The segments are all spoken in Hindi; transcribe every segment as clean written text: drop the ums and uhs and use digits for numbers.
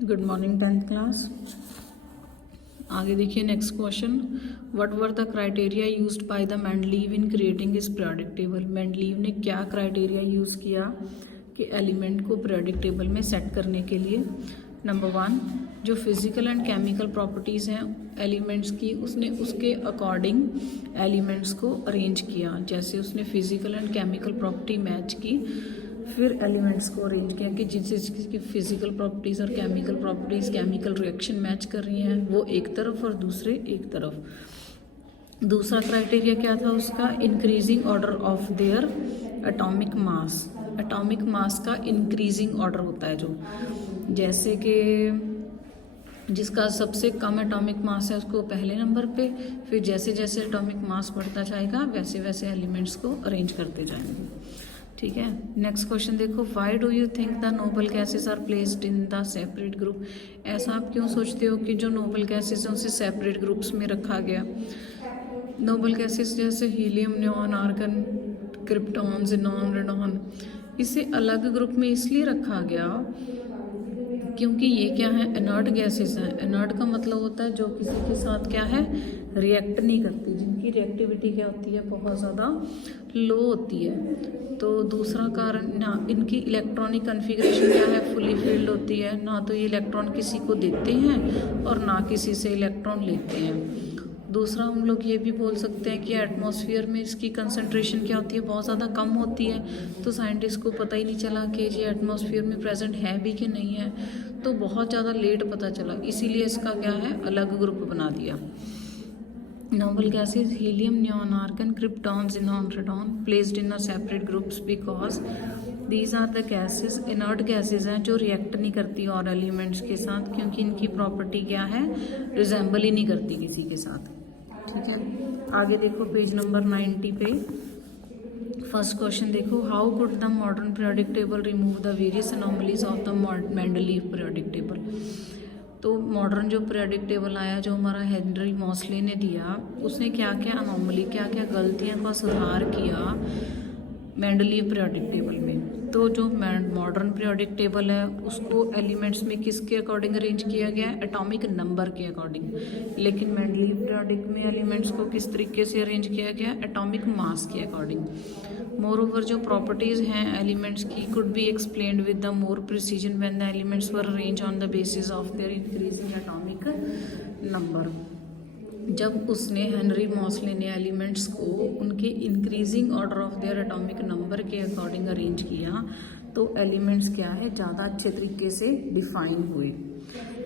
Good morning 10th class. आगे देखिए next question. What were the criteria used by the Mendeleev in creating his periodic table. Mendeleev ने क्या क्राइटेरिया यूज़ किया कि एलिमेंट को पीरियोडिक टेबल में सेट करने के लिए। नंबर 1, जो फिजिकल एंड केमिकल प्रॉपर्टीज़ हैं एलिमेंट्स की, उसने उसके अकॉर्डिंग एलिमेंट्स को अरेंज किया। जैसे उसने physical and chemical property match की, फिर एलिमेंट्स को अरेंज किया कि जिस जिसकी फिजिकल प्रॉपर्टीज़ और chemical properties chemical reaction match कर रही हैं वो एक तरफ और दूसरे एक तरफ। दूसरा क्राइटेरिया क्या था उसका, increasing order of their atomic mass. Atomic mass का इंक्रीजिंग ऑर्डर होता है जो, जैसे कि जिसका सबसे कम एटॉमिक मास है उसको पहले नंबर पे, फिर जैसे जैसे एटॉमिक मास बढ़ता जाएगा वैसे वैसे एलिमेंट्स को अरेंज करते जाएंगे। ठीक है, नेक्स्ट क्वेश्चन देखो। Why do you think the noble gases are placed in the separate group. ऐसा आप क्यों सोचते हो कि जो नोबल गैसेस हैं उसे सेपरेट ग्रुप्स में रखा गया। नोबल गैसेस जैसे helium, neon, argon, krypton, xenon, radon, इसे अलग ग्रुप में इसलिए रखा गया क्योंकि ये क्या है, इनर्ट गैसेस हैं। इनर्ट का मतलब होता है जो किसी के साथ क्या है, रिएक्ट नहीं करती, जिनकी रिएक्टिविटी क्या होती है, बहुत ज़्यादा लो होती है। तो दूसरा कारण ना, इनकी इलेक्ट्रॉनिक कन्फिग्रेशन क्या है, फुली फील्ड होती है। ना तो ये इलेक्ट्रॉन किसी को देते हैं और ना किसी से इलेक्ट्रॉन लेते हैं। दूसरा हम लोग ये भी बोल सकते हैं कि एटमॉस्फेयर में इसकी कंसंट्रेशन क्या होती है, बहुत ज़्यादा कम होती है। तो साइंटिस्ट को पता ही नहीं चला कि ये एटमॉस्फेयर में प्रेजेंट है भी कि नहीं है, तो बहुत ज़्यादा लेट पता चला, इसीलिए इसका क्या है, अलग ग्रुप बना दिया। Noble gases helium, neon, argon, krypton, xenon, radon placed in a separate groups because these are the gases, inert gases हैं जो रिएक्ट नहीं करती और एलिमेंट्स के साथ, क्योंकि इनकी प्रॉपर्टी क्या है, रिजेंबल ही नहीं करती किसी के साथ। ठीक है, आगे देखो पेज नंबर 90 पे फर्स्ट क्वेश्चन देखो। How could the modern periodic table remove the various anomalies of the Mendeleev periodic table. तो मॉडर्न जो पीरियोडिक टेबल आया जो हमारा हेनरी मॉसले ने दिया, उसने क्या क्या अनोमली, क्या क्या गलतियां का सुधार किया मेंडलीव पीरियोडिक टेबल में। तो जो मॉडर्न पीरियोडिक टेबल है उसको एलिमेंट्स में किसके अकॉर्डिंग अरेंज किया गया है, एटॉमिक नंबर के अकॉर्डिंग। लेकिन मेंडलीव पीरियोडिक में एलिमेंट्स को किस तरीके से अरेंज किया गया, एटॉमिक मास के अकॉर्डिंग। मोर ओवर जो प्रॉपर्टीज़ हैं एलिमेंट्स की could be explained with the more precision when the elements were arrange on the basis of their increasing atomic number. जब उसने हेनरी मॉसले ने एलिमेंट्स को उनके increasing order of their atomic number के अकॉर्डिंग अरेंज किया, तो एलिमेंट्स क्या है, ज़्यादा अच्छे तरीके से डिफाइन हुए।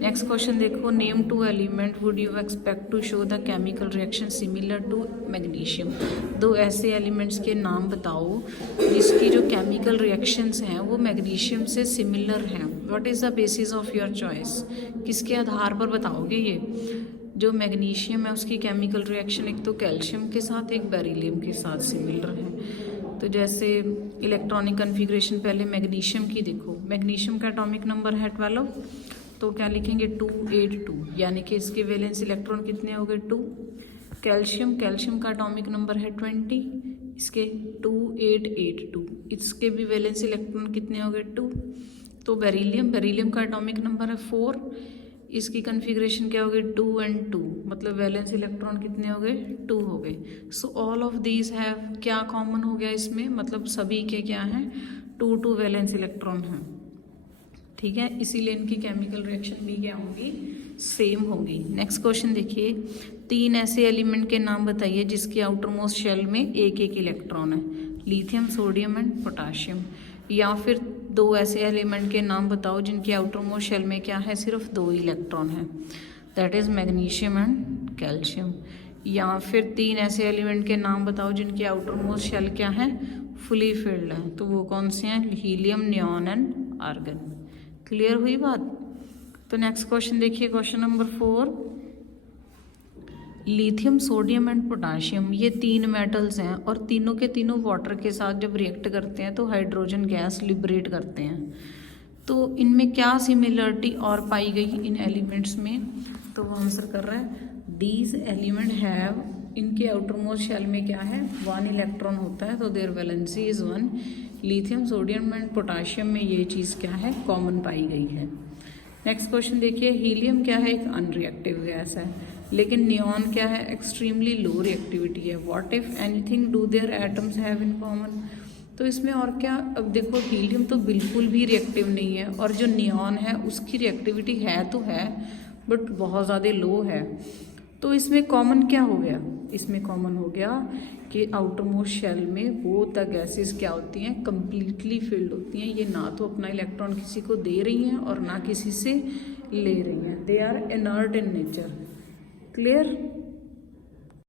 नेक्स्ट क्वेश्चन देखो। Name 2 element would you expect to show the chemical reaction similar to magnesium. 2 ऐसे एलिमेंट्स के नाम बताओ जिसकी जो केमिकल रिएक्शंस हैं वो मैग्नीशियम से सिमिलर हैं। What is the basis of your choice, किसके आधार पर बताओगे ये। जो मैग्नीशियम है उसकी केमिकल रिएक्शन एक तो कैल्शियम के साथ, एक बेरिलियम के साथ सिमिलर है। तो जैसे इलेक्ट्रॉनिक कन्फिग्रेशन पहले मैग्नीशियम की देखो, मैग्नीशियम का एटॉमिक नंबर है 12, तो क्या लिखेंगे 282, यानी कि इसके वैलेंस इलेक्ट्रॉन कितने हो गए 2। कैल्शियम का एटॉमिक नंबर है 20, इसके 2882, इसके भी वैलेंस इलेक्ट्रॉन कितने हो गए 2। तो बेरिलियम का एटॉमिक नंबर है 4, इसकी कन्फिग्रेशन क्या हो गई 2 and 2, मतलब वैलेंस इलेक्ट्रॉन कितने हो गए 2 हो गए। So all of these have, क्या कॉमन हो गया इसमें, मतलब सभी के क्या हैं 2 वैलेंस इलेक्ट्रॉन हैं। ठीक है, इसीलिए इनकी केमिकल रिएक्शन भी क्या होंगी, सेम होगी। नेक्स्ट क्वेश्चन देखिए। 3 ऐसे एलिमेंट के नाम बताइए जिसकी आउटर मोस्ट शेल में एक इलेक्ट्रॉन है। Lithium, sodium and potassium. या फिर 2 ऐसे एलिमेंट के नाम बताओ जिनकी आउटर मोस्ट शेल में क्या है, सिर्फ 2 इलेक्ट्रॉन है, that is magnesium and calcium. या फिर 3 ऐसे एलिमेंट के नाम बताओ जिनकी आउटर मोस्ट शेल क्या है, फुली फिल्ड है, तो वो कौन से हैं, helium, neon and argon. Clear हुई बात। तो नेक्स्ट क्वेश्चन देखिए, question number 4। Lithium, sodium and potassium ये 3 मेटल्स हैं और तीनों के तीनों वाटर के साथ जब रिएक्ट करते हैं तो हाइड्रोजन गैस लिबरेट करते हैं। तो इनमें क्या सिमिलरिटी और पाई गई इन एलिमेंट्स में, तो वो आंसर कर रहा है दीज एलिमेंट हैव, इनके आउटर मोस्ट शेल में क्या है 1 इलेक्ट्रॉन होता है, तो their valency is 1। Lithium, sodium and potassium में ये चीज़ क्या है, कॉमन पाई गई है। नेक्स्ट क्वेश्चन देखिए, हीलियम क्या है? एक अनरिएक्टिव गैस है, लेकिन नियॉन क्या है? एक्सट्रीमली लो रिएक्टिविटी है। What if anything do their atoms have in common? तो इसमें और क्या, अब देखो हीलियम तो बिल्कुल भी रिएक्टिव नहीं है, और जो नियॉन है उसकी रिएक्टिविटी है तो है बट बहुत ज़्यादा लो है। तो इसमें कॉमन क्या हो गया? इसमें कॉमन हो गया कि आउटर मोस्ट शेल में बोथ द गैसेस क्या होती हैं? कंप्लीटली फिल्ड होती हैं। ये ना तो अपना इलेक्ट्रॉन किसी को दे रही हैं और ना किसी से ले रही हैं। They are inert in nature. Clear?